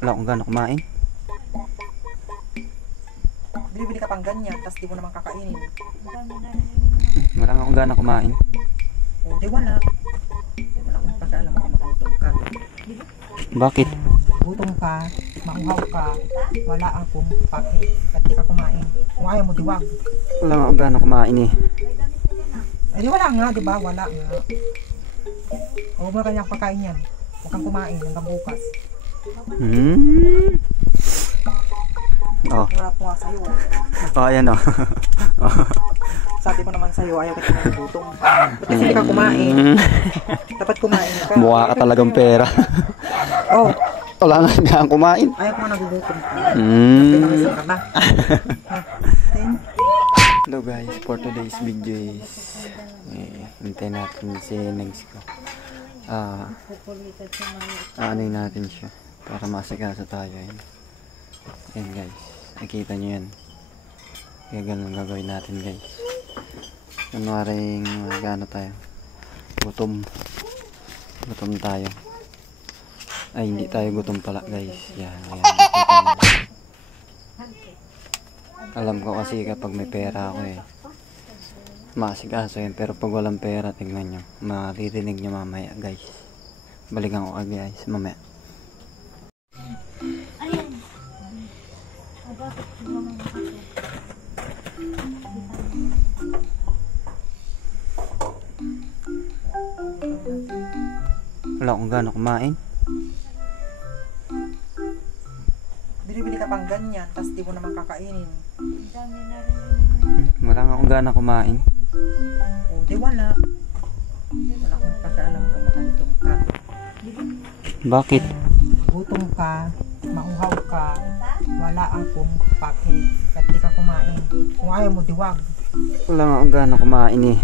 Wala akong gana kumain. Bili-bili ka pang ganyan, tapos di mo naman kakainin. Wala akong gana kumain. O, di wala. Wala akong pakialam kung magutom ka. Bakit? Gutom ka, mauhaw ka, wala akong pake. Ba't di ka kumain? Kung ayaw mo, diwag. Wala akong gana kumain eh. Eh, di wala nga, di ba? Wala nga. Huwag mo na kanyang pakain yan. Huwag kang kumain hanggang bukas. Oh. Harap mo nga sa'yo. Oh, ayan oh. Sabi ko naman sa'yo, ayaw kita nagugutom. Ba't kasi hindi ka kumain? Dapat kumain ka. Mukha ka talagang pera. Oh, Wala nga kumain. ayaw ko nga nagugutom ka. Mm. Ka na. Hello guys, for today's video is hintay natin si Negs ko. Ano natin siya para masagasa tayo. Ayan guys, nakita nyo yan. Kaya ganun gagawin natin guys. Kunwaring gano tayo, gutom tayo. Ay, hindi tayo gutom pala guys. Yan, ayan, nakita nyo. Alam ko kasi kapag may pera ako masikaso yan, pero pag walang pera, tingnan nyo, maririnig nyo mamaya guys. Balikan ko guys mamaya. Wala akong gana kumain. Bili-bili ka pang ganyan, tapos di mo naman kakainin. Wala nga akong gana kumain. O, di wala. Wala akong pakialam kung magutom ka. Bakit? Gutom ka, mauhaw ka, wala akong pake. Ba't di ka kumain? Kung ayaw mo, diwag. Wala nga akong gana kumain eh.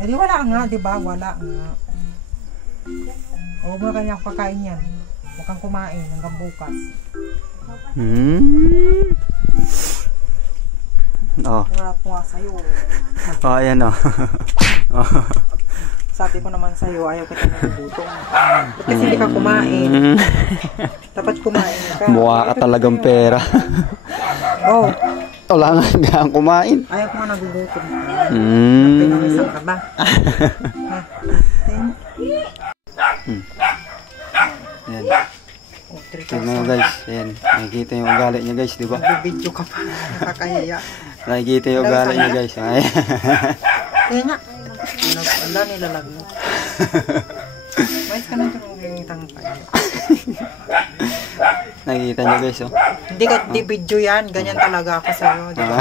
Eh, di wala nga, di ba? Wala nga. Huwag mo na kanyang pakain yan. Huwag kang kumain hanggang bukas. Oh. Harap mo nga sa'yo. Oh, ayan oh. Sabi ko naman sa'yo, ayaw kita nagugutom. Ba't kasi hindi ka kumain? Dapat kumain ka. Mukha ka talagang pera. Oh, Wala nga kumain. ayaw ko nga nagugutom ka. Pinamisan ka ba? Ha? Ayan. Oh, Tignan mo guys. Ayan. Nakikita yung ugali niya guys, di ba? Nagbibidyo ka pa. Nakakahiya. Nakikita yung ugali niya guys. Ayan. Kaya nga. Wala nilalag mo. Mais ka na ito kung gagitang tayo. Nakikita niyo guys oh. Hindi ka di-video yan. Ganyan talaga ako sa'yo. Diba?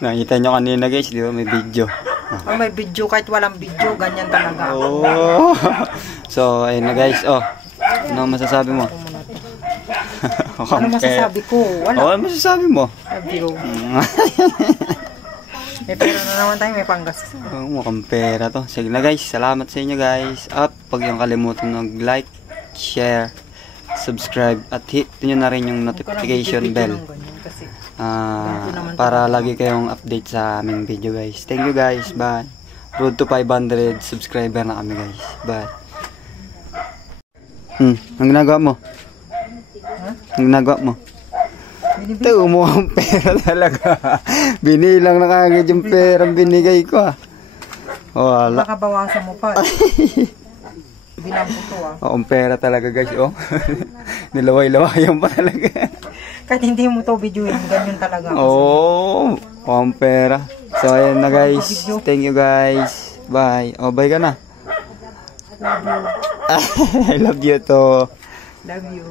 Nakita nyo kanina guys, di ba? May video. Oh, may video kahit walang video. Ganyan talaga ako. Oh. So, ayun na guys. Oh. Anong masasabi mo? Ano masasabi ko? Wala. Oh, ano masasabi mo? Sabi ko. May pera na naman tayo, may panggas. Oh, mukhang pera to. Sige na guys, salamat sa inyo guys. At huwag yung kalimutan mag-like, share, subscribe, at hit nyo na rin yung notification bell. Para lagi kayong update sa aming video guys. Thank you guys, bye. Road to 500 subscriber na kami guys. Bye. Ang ginagawa mo? Ang ginagawa mo? Ito, mukhang pera talaga. Binilang na kagad yung pera binigay ko ah. Wala. Nakabawasan mo pa. Bilang ko to ah. Oo, pera talaga guys oh. Nilaway-lawayan pa talaga. Kahit hindi mo to video yun, ganyan talaga. Oo, mukhang pera. So ayan na guys. Thank you guys. Bye. Oh, bye ka na. Love you. I love you to. Love you.